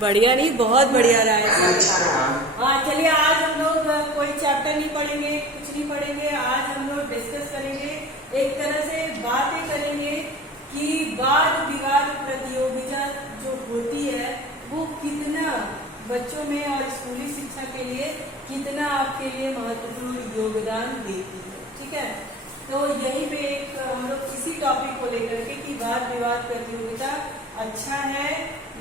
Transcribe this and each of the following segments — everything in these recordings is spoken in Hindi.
बढ़िया नहीं, बहुत बढ़िया रहा है। अच्छा रहा। हाँ चलिए, आज हम लोग कोई चैप्टर नहीं पढ़ेंगे, कुछ नहीं पढ़ेंगे। आज हम लोग डिस्कस करेंगे, एक तरह से बातें करेंगे कि वाद विवाद प्रतियोगिता जो होती है वो कितना बच्चों में और स्कूली शिक्षा के लिए कितना आपके लिए महत्वपूर्ण योगदान देती है। ठीक है, तो यही पे एक हम लोग इसी टॉपिक को लेकर के कि वाद विवाद प्रतियोगिता अच्छा है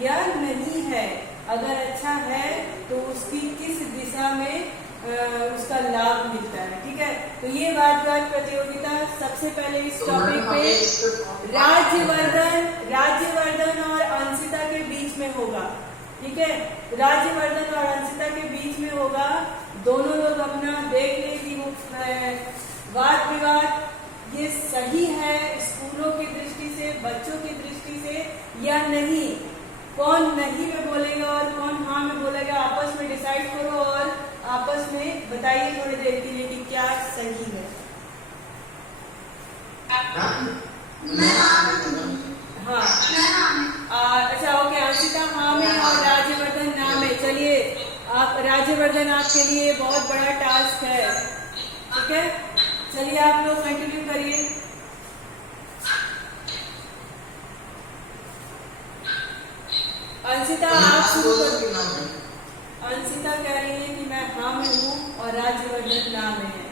या नहीं है। अगर अच्छा है तो उसकी किस दिशा में उसका लाभ मिलता है। ठीक है, तो ये वाद विवाद प्रतियोगिता सबसे पहले इस टॉपिक पे राज्यवर्धन और अंशिता के बीच में होगा। ठीक है, राज्यवर्धन और अंशिता के बीच में होगा। दोनों लोग अपना देख ले कि वो वाद विवाद ये सही है स्कूलों की दृष्टि से, बच्चों की दृष्टि से या नहीं। कौन नहीं में बोलेगा और कौन हाँ में बोलेगा, आपस में डिसाइड करो और आपस में बताइए थोड़ी देर के लिए कि क्या सही है। हाँ अच्छा, ओके, अंशिता हाँ में और राज्यवर्धन ना में। चलिए, आप राज्यवर्धन आपके लिए बहुत बड़ा टास्क है। ठीक है, चलिए आप लोग कंटिन्यू करिए। अंशिता आप शुरू कर। अंशिता कह रही है कि मैं हाँ में हूँ और राज्यवर्धन ना में है,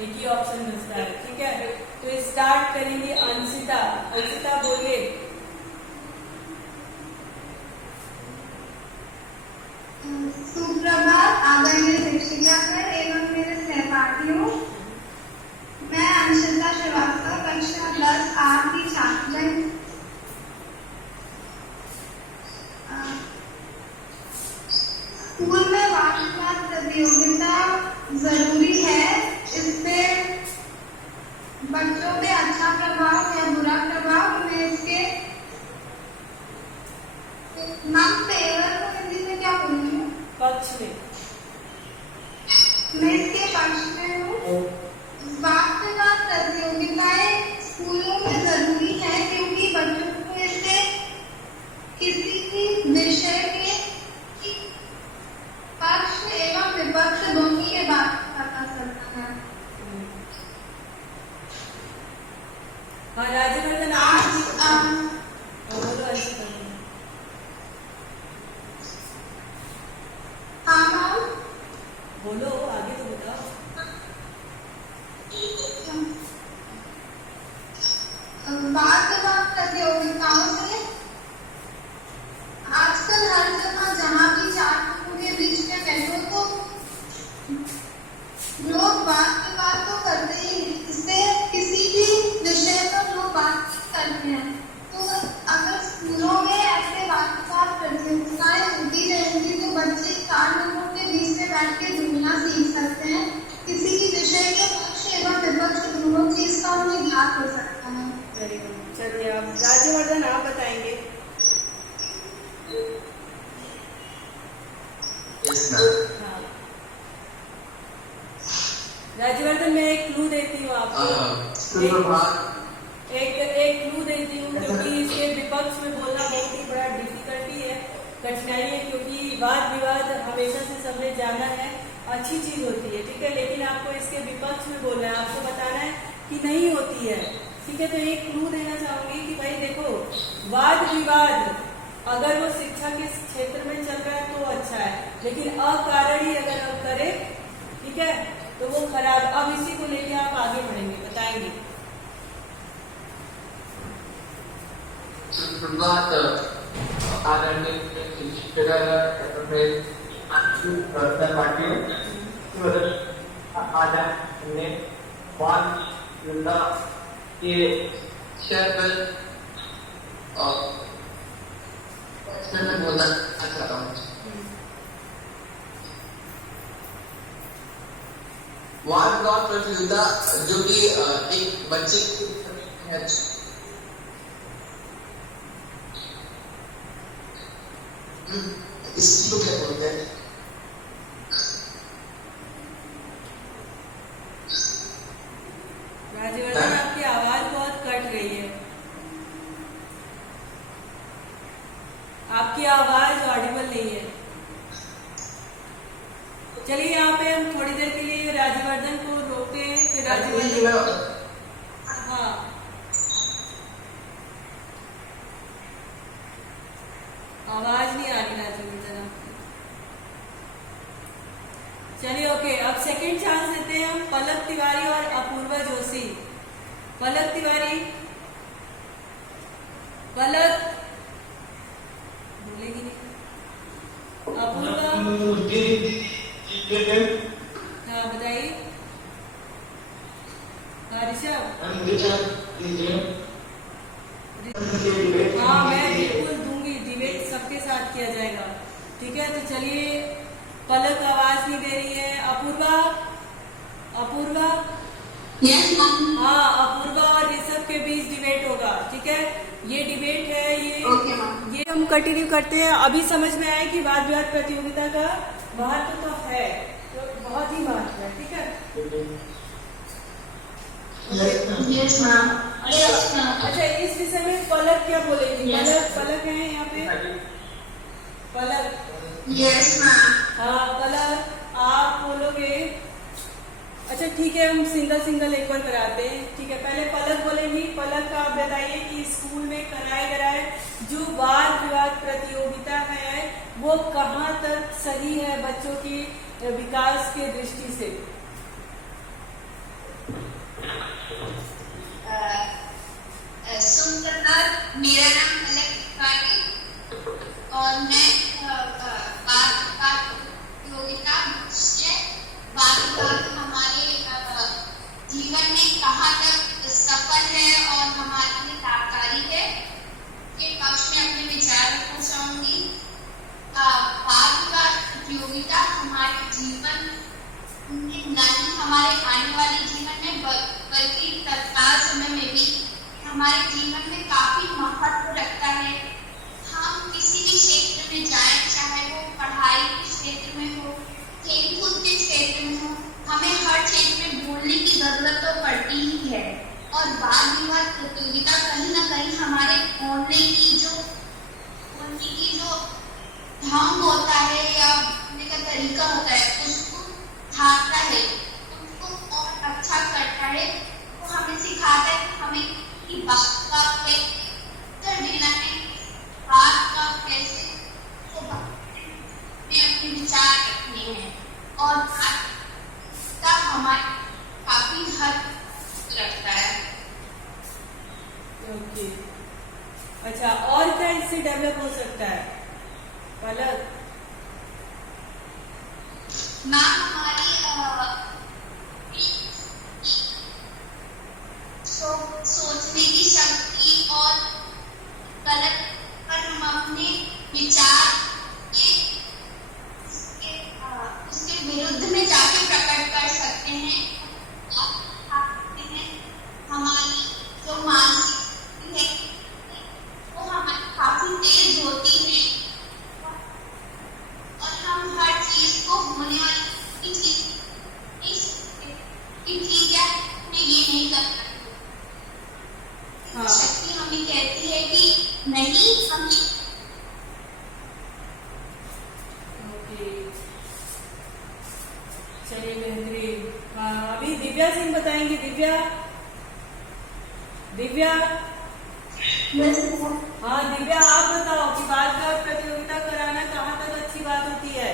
एक ही ऑप्शन बचता है। ठीक है, तो स्टार्ट करेंगे अंशिता। अंशिता बोलिए। सुप्रभात आदरणीय शिक्षिकागण एवं मेरे सहपाठियों। मैं अंशिता श्रीवास्तव कक्षा 10 की छात्र। स्कूल में वाद विवाद प्रतियोगिता जरूरी है। इससे बच्चों पे अच्छा प्रभाव या बुरा प्रभाव, मैं इसके नाम पेवर को हिंदी में क्या बोलूँ? पक्ष में। मैं इसके पक्ष में हूँ। वाद विवाद प्रतियोगिताएं स्कूलों में जरूरी है क्योंकि बच्चों को इससे किसी भी विषय के पक्ष एवं विपक्ष दोनों के बात पता चलता है। हाँ राज्यवर्धन बोलो। हाँ बोलो, आगे तो बताओ। वाद विवाद प्रतियोगिताओं से आजकल हर जगह जहाँ भी चार लोगों के बीच में बैठो तो लोग वाद विवाद तो करते ही, इससे किसी भी विषय पर लोग बात करते हैं। तो अगर स्कूलों में ऐसे वाद विवाद प्रतियोगिताएं होती रहेंगी तो बच्चे चार लोगों के बीच में बैठ के बोलना सीख सकते हैं। किसी भी विषय के पक्ष एवं विपक्ष दोनों चीज का उन्हें ज्ञात हो सकता है। Very good. चलिए आप राज्यवर्धन आप बताएंगे। हाँ राज्यवर्धन, मैं एक क्लू देती हूँ आपको। एक क्लू देती हूँ क्योंकि इसके विपक्ष में बोलना बहुत ही बड़ा डिफिकल्टी है, कठिनाई है। क्योंकि वाद विवाद हमेशा से सबने जाना है अच्छी चीज होती है। ठीक है, लेकिन आपको इसके विपक्ष में बोलना है, आपको बताना है कि नहीं होती है। ठीक है, तो एक क्लू देना चाहूंगी कि भाई देखो, वाद विवाद अगर वो शिक्षा के क्षेत्र में चल रहा है तो अच्छा है, लेकिन अकारण ही अगर हम करें, ठीक है, तो वो खराब। अब इसी को लेके आप आगे बढ़ेंगे, बताएंगे। मैं बोलना चाहता हूँ वाद विवाद प्रतियोगिता जो कि एक बच्चे है, इसको क्या बोलते हैं? राज्यवर्धन आपकी आवाज बहुत कट रही है। आपकी आवाज ऑडिबल नहीं है। चलिए यहाँ पे हम थोड़ी देर के लिए राजवर्धन को रोकते हैं कि जी, राजवर्धन मैं हाँ आवाज नहीं आ रही राजवर्धन आपकी। चलिए ओके, अब सेकंड चांस देते हैं हम पलक तिवारी और अपूर्वा जोशी। पलक तिवारी, पलक बोलेगी नहीं। अपूर्वा हाँ बताइए। हाँ ऋषभ, हाँ मैं बिल्कुल दूंगी, डिबेट सबके साथ किया जाएगा। ठीक है, तो चलिए पलक आवाज नहीं दे रही है। Apoorva, Apoorva yes ma'am. हाँ अपूर्वा और ऋषभ के बीच डिबेट होगा। ठीक है, ये डिबेट है, ओके मैम। ये हम कंटिन्यू करते हैं। अभी समझ में आया कि वाद विवाद प्रतियोगिता का महत्व तो है, तो बहुत ही महत्व है। ठीक है, यस मैम। Yes ma'am. अच्छा इस विषय में पलक क्या बोलेगी? Yes. पलक, पलक है यहाँ पे, पलक। Yes ma'am. हाँ पलक आप बोलोगे। अच्छा ठीक है, हम सिंगल सिंगल एक बार कराते हैं। ठीक है, पहले पलक बोलेंगी। पलक आप बताइए कि स्कूल में कराए जो वाद विवाद प्रतियोगिता है वो कहाँ तक सही है बच्चों की विकास के दृष्टि से? सुंदरता, मेरा नाम पलक तिवारी और मैं वाद विवाद प्रतियोगिता से वाद विवाद हमारे जीवन में कहाँ तक सफल है और हमारे लिए लाभकारी है के पक्ष में अपने विचार रखना चाहूंगी। वाद विवाद प्रतियोगिता हमारे जीवन में न ही हमारे आने वाले जीवन में बल्कि तत्काल समय में भी हमारे जीवन में काफी महत्व रखता है। हम किसी भी क्षेत्र में जाएं, चाहे वो पढ़ाई के क्षेत्र में हो, खेलकूद के क्षेत्र में हो, हमें हर क्षेत्र में बोलने की जरूरत तो पड़ती ही है। और वाद विवाद प्रतियोगिता कहीं ना कहीं हमारे बोलने की जो ढंग होता है या बोलने का तरीका होता है उसको ढांकता है, उसको और अच्छा करता है। वो हमें सिखाता है कि हमें की बात का कैसे देना है, बात का कैसे में अपने विचार रखने हैं और बात का हमारे काफी हद रखता है। ओके, अच्छा और क्या इससे डेवलप हो सकता है? पलक मैम, हमारी सोचने की शक्ति और गलत पर हम अपने विचार उसके विरुद्ध में जाके प्रकट कर सकते हैं। हमारी जो मानसिक है वो हमारी काफी तेज होती है और हम हर चीज को होने वाली चीज ठीक है मैं ये नहीं कर सकती। हाँ। शक्ति हमें कहती है कि नहीं हम। ओके, चलिए बेहतरीन। हाँ अभी दिव्या सिंह बताएंगी। दिव्या, दिव्या हाँ दिव्या आप बताओ कि वाद विवाद प्रतियोगिता कराना कहाँ तक अच्छी बात होती है?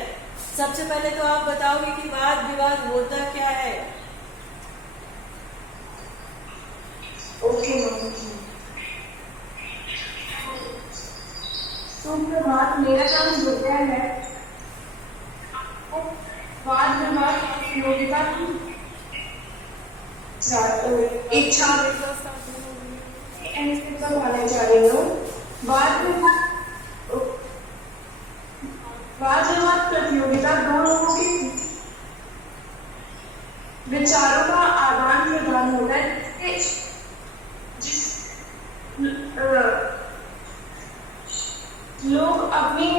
सबसे पहले तो आप बताओगे कि वाद विवाद होता क्या है? ओके, सुप्रभात, मेरा नाम दिव्या है। वाद विवाद प्रतियोगिता की इच्छा करवाना चाह रही हूँ। वाद विवाद प्रतियोगिता दो लोगों के विचारों का आदान प्रदान होता है, लोग अपने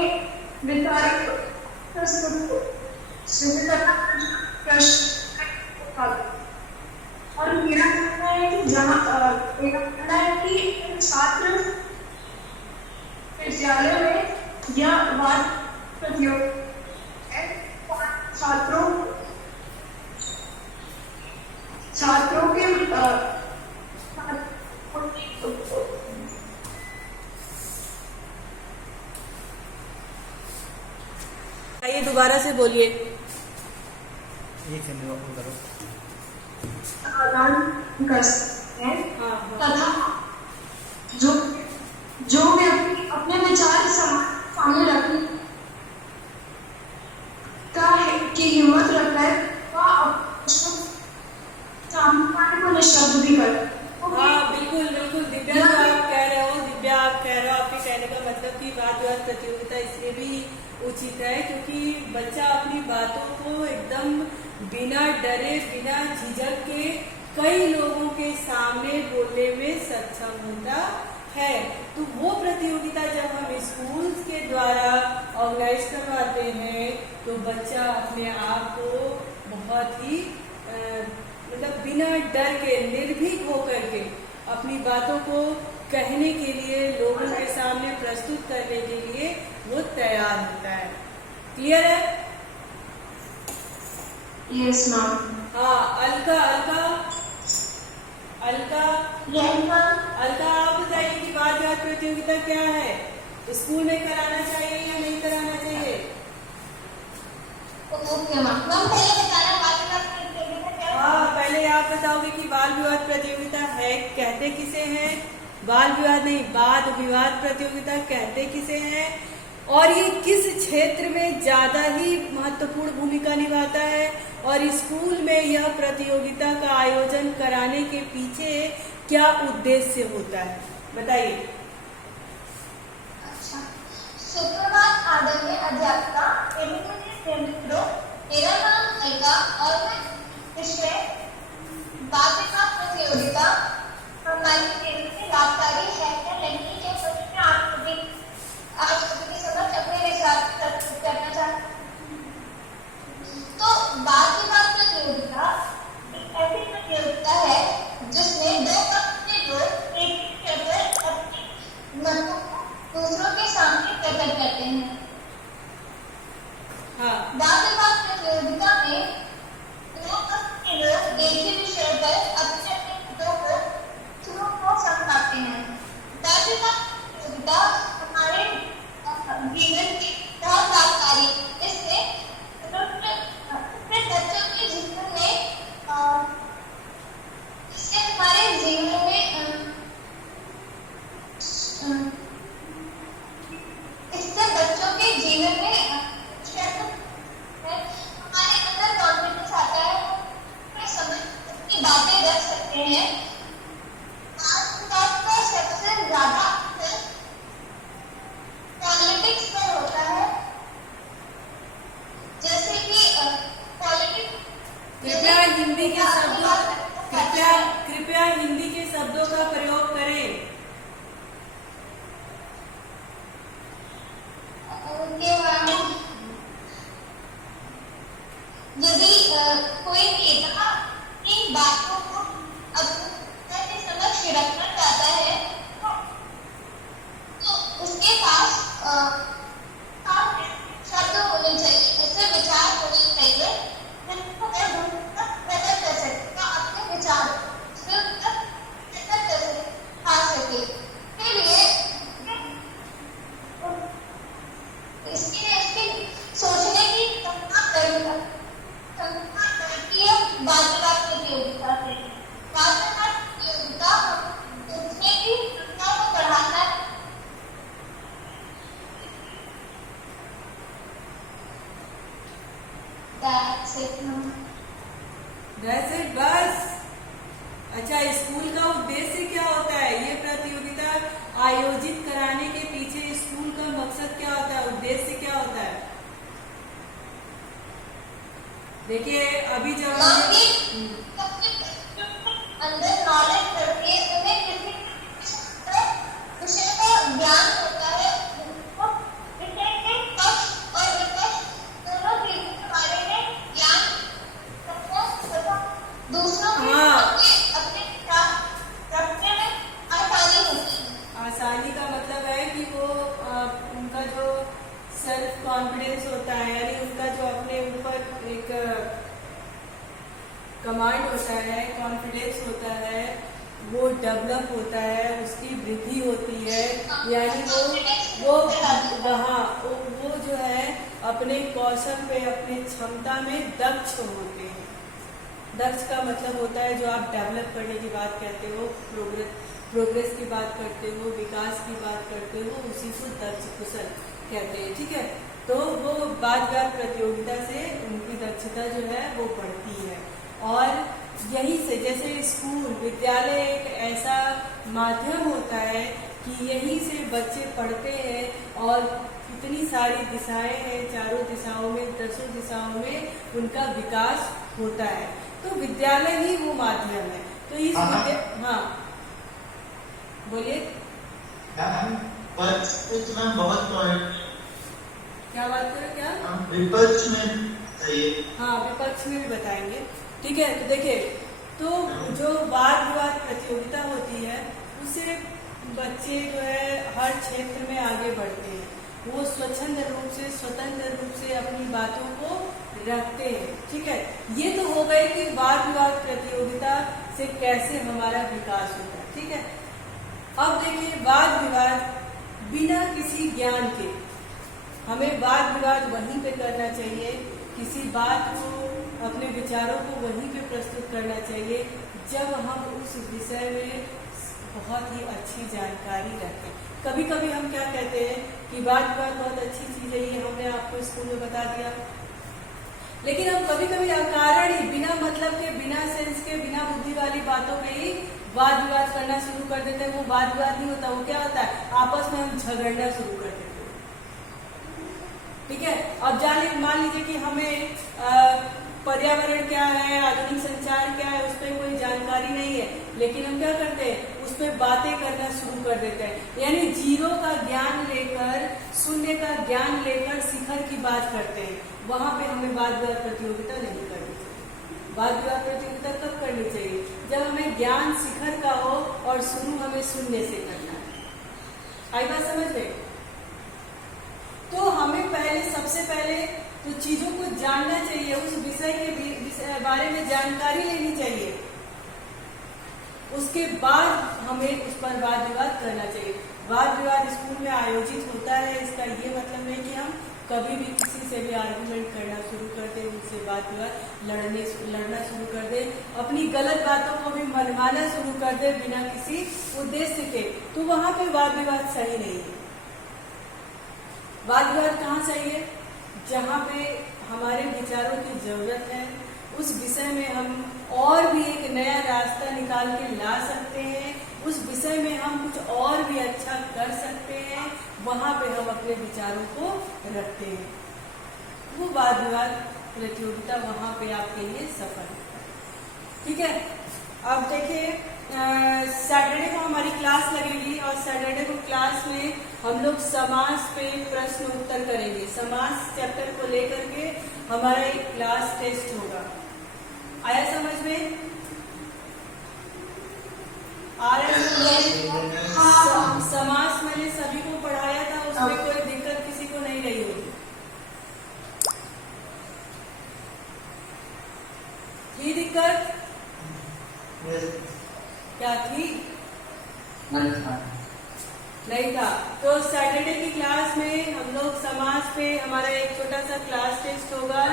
विचार और मेरा कहना है कि छात्र विद्यालय में या वाद प्रतियोगिता छात्रों आइए दोबारा से बोलिए। एक सेकंड और करो। आदान कर सकते हैं हाँ तथा जो जो व्यक्ति अपने विचार सामने रखने का की हिम्मत रखता है वह उसको सामने को निशब्द भी करता है। हाँ बिल्कुल बिल्कुल दिव्या, जो आप कह रहे हो, दिव्या आप कह रहे हो, आपके कहने का मतलब कि वाद विवाद प्रतियोगिता इसलिए भी उचित है क्योंकि बच्चा अपनी बातों को एकदम बिना डरे बिना झिझक के कई लोगों के सामने बोलने में सक्षम होता है। तो वो प्रतियोगिता जब हम स्कूल के द्वारा ऑर्गेनाइज करवाते हैं तो बच्चा अपने आप को बहुत ही मतलब बिना डर के निर्भीक होकर के अपनी बातों को कहने के लिए लोगों के सामने प्रस्तुत करने के लिए वो तैयार होता है। क्लियर है? Yes ma'am. हाँ अलका अलका अलका अलका आप बताइए कि वाद विवाद प्रतियोगिता क्या है, स्कूल में कराना चाहिए या नहीं कराना चाहिए? ओके मैम, पहले बताना बात प्रतियोगिता क्या है? हाँ पहले आप बताओगे कि बाल विवाद प्रतियोगिता है, कहते किसे हैं? बाल विवाद नहीं, वाद विवाद प्रतियोगिता कहते किसे हैं और ये किस क्षेत्र में ज्यादा ही महत्वपूर्ण भूमिका निभाता है और स्कूल में यह प्रतियोगिता का आयोजन कराने के पीछे क्या उद्देश्य होता है, बताइए। अच्छा, सुप्रभात आदरणीय अध्यापिका एवं मित्रों, मेरा नाम अलका और मैं विषय वाद विवाद प्रतियोगिता हमारी जीवन में लाभकारी है या नहीं के प्रश्न में आप सभी के समक्ष अपने विचार प्रस्तुत करना चाहती हूँ। तो वाद विवाद प्रतियोगिता एक ऐसी प्रतियोगिता है जिसमें दो पक्ष के लोग एक विषय पर अपने मतों को दूसरों के सामने प्रकट करते हैं। हाँ वाद विवाद प्रतियोगिता में दो पक्ष के लोग एक ही विषय पर अपने अपने मतों को दूसरों को समझाते हैं। वाद विवाद प्रतियोगिता हमारे जीवन की बहुत लाभकारी, इससे बच्चों के जीवन में इससे हमारे जीवन में इससे बच्चों के जीवन में हमारे अंदर कॉन्फिडेंस आता है, हम समझ की बातें रख सकते हैं। आज का सबसे ज्यादा पॉलिटिक्स पर होता है, जैसे कि पॉलिटिक्स कृपया हिंदी के शब्दों कृपया हिंदी के शब्दों का प्रयोग करें। यदि कोई नेता इन बातों को अपने समक्ष रखना चाहता है तो उसके पास शब्द होने चाहिए, ऐसे विचार होने चाहिए जिनको वह दूसरों तक प्रकट कर सके, अपने विचार आ सके। इसके लिए इसके सोचने की क्षमता बढ़ती है। वाद विवाद प्रतियोगिता से वाद विवाद प्रतियोगिता सोचने की क्षमता को बढ़ाता है। That's it, बस। अच्छा, स्कूल का उद्देश्य क्या होता है? ये प्रतियोगिता आयोजित कराने के पीछे स्कूल का मकसद क्या होता है, उद्देश्य क्या होता है? देखिए अभी जब अंदर नॉलेज करती है, तुम्हें किसी विषय का ज्ञान होता है, विषय के पक्ष और विपक्ष दोनों चीजों के बारे में ज्ञान दूसरों के अपने साथ रखने में आसानी होती है। आसानी का मतलब है कि वो उनका जो सेल्फ कॉन्फिडेंस होता है, यानी उनका जो अपने ऊपर एक कमांड होता है, कॉन्फिडेंस होता है, वो डेवलप होता है, उसकी वृद्धि होती है, यानी वो जो है अपने कौशल पे, अपने क्षमता में दक्ष होते हैं। दक्ष का मतलब होता है जो आप डेवलप करने की बात करते हो, प्रोग्रेस की बात करते हो, विकास की बात करते हो, उसी को दक्ष कुशल कहते हैं। ठीक है, तो वो वाद विवाद प्रतियोगिता से उनकी दक्षता जो है वो बढ़ती है। और यही से जैसे स्कूल विद्यालय एक ऐसा माध्यम होता है कि यही से बच्चे पढ़ते हैं और इतनी सारी दिशाएं हैं, चारों दिशाओं में, 10 दिशाओं में उनका विकास होता है। तो विद्यालय ही वो माध्यम है। तो इस हाँ बोलिए। बहुत क्या बात करें? क्या विपक्ष में चाहिए? हाँ, विपक्ष में भी बताएंगे। ठीक है, तो देखिए, तो जो वाद विवाद प्रतियोगिता होती है उससे बच्चे जो है हर क्षेत्र में आगे बढ़ते हैं। वो स्वच्छंद रूप से, स्वतंत्र रूप से अपनी बातों को रखते हैं। ठीक है, ये तो हो गए कि वाद विवाद प्रतियोगिता से कैसे हमारा विकास होता है। ठीक है, अब देखिए वाद विवाद बिना किसी ज्ञान के, हमें वाद विवाद वहीं पे करना चाहिए, किसी बात को, अपने विचारों को वहीं पे प्रस्तुत करना चाहिए जब हम उस विषय में बहुत ही अच्छी जानकारी रखें। कभी कभी हम क्या कहते हैं कि वाद विवाद बहुत अच्छी चीज है, ये हमने आपको स्कूल में बता दिया, लेकिन हम कभी कभी अकारण ही, बिना मतलब के, बिना सेंस के, बिना बुद्धि वाली बातों पे ही वाद विवाद करना शुरू कर देते हैं। वो वाद विवाद नहीं होता, वो क्या होता है, आपस में हम झगड़ना शुरू कर देते हैं। ठीक है, अब मान लीजिए कि हमें पर्यावरण क्या है, आधुनिक संचार क्या है, उस पर कोई जानकारी नहीं है, लेकिन हम क्या करते हैं, उस पर बातें करना शुरू कर देते हैं। यानी जीरो का ज्ञान लेकर, शून्य का ज्ञान लेकर शिखर की बात करते हैं। वहां पे हमें वाद विवाद प्रतियोगिता नहीं करनी चाहिए। वाद विवाद प्रतियोगिता कब करनी चाहिए, जब हमें ज्ञान शिखर का हो और शुरू हमें शून्य से करना है। आई बात समझ में? तो हमें पहले, सबसे पहले तो चीजों को जानना चाहिए, उस विषय के बारे में जानकारी लेनी चाहिए, उसके बाद हमें उस पर वाद विवाद करना चाहिए। वाद विवाद स्कूल में आयोजित होता है, इसका ये मतलब नहीं कि हम कभी भी किसी से भी आर्गुमेंट करना शुरू कर दें, उनसे वाद विवाद लड़ना शुरू कर दें, अपनी गलत बातों को भी मनवाना शुरू कर दें बिना किसी उद्देश्य के, तो वहां पे वाद विवाद सही नहीं है। वाद विवाद कहाँ सही है, जहाँ पे हमारे विचारों की जरूरत है, उस विषय में हम और भी एक नया रास्ता निकाल के ला सकते हैं, उस विषय में हम कुछ और भी अच्छा कर सकते हैं, वहां पे हम अपने विचारों को रखते हैं। वो वाद विवाद प्रतियोगिता वहां पे आपके लिए सफल है। ठीक है, अब देखिए सैटरडे को हमारी क्लास लगेगी और सैटरडे को क्लास में हम लोग समास पे प्रश्न उत्तर करेंगे। समास चैप्टर को लेकर के हमारा एक क्लास टेस्ट होगा। आया समझ में? आ रहा है? समास मैंने सभी को पढ़ाया था, उसमें कोई दिक्कत किसी को नहीं रही होगी। ये दिक्कत क्या थी? नहीं था। तो सैटरडे की क्लास में हम लोग समाज पे हमारा एक छोटा सा क्लास टेस्ट होगा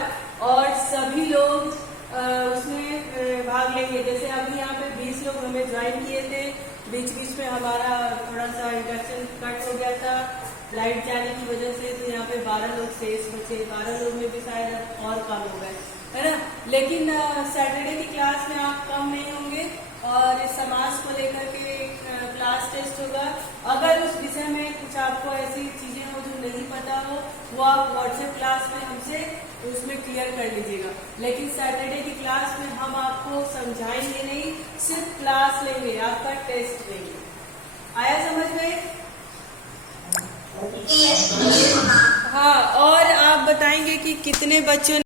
और सभी लोग उसमें भाग लेंगे। जैसे अभी यहाँ पे 20 लोग हमें ज्वाइन किए थे, बीच बीच में हमारा थोड़ा सा इंडक्शन कट हो गया था लाइट जाने की वजह से, तो यहाँ पे 12 लोग शेष बचे। 12 लोग में भी शायद और कम हो गए, है ना। लेकिन सैटरडे की क्लास में आप कम नहीं होंगे और इस समाज को लेकर के क्लास टेस्ट होगा। अगर उस विषय में कुछ आपको ऐसी चीजें हो जो नहीं पता हो, वो आप व्हाट्सएप क्लास में हमसे उसमें क्लियर कर लीजिएगा। लेकिन सैटरडे की क्लास में हम आपको समझाएंगे नहीं, सिर्फ क्लास लेंगे, आपका टेस्ट लेंगे। आया समझ में? हाँ, और आप बताएंगे कि कितने बच्चों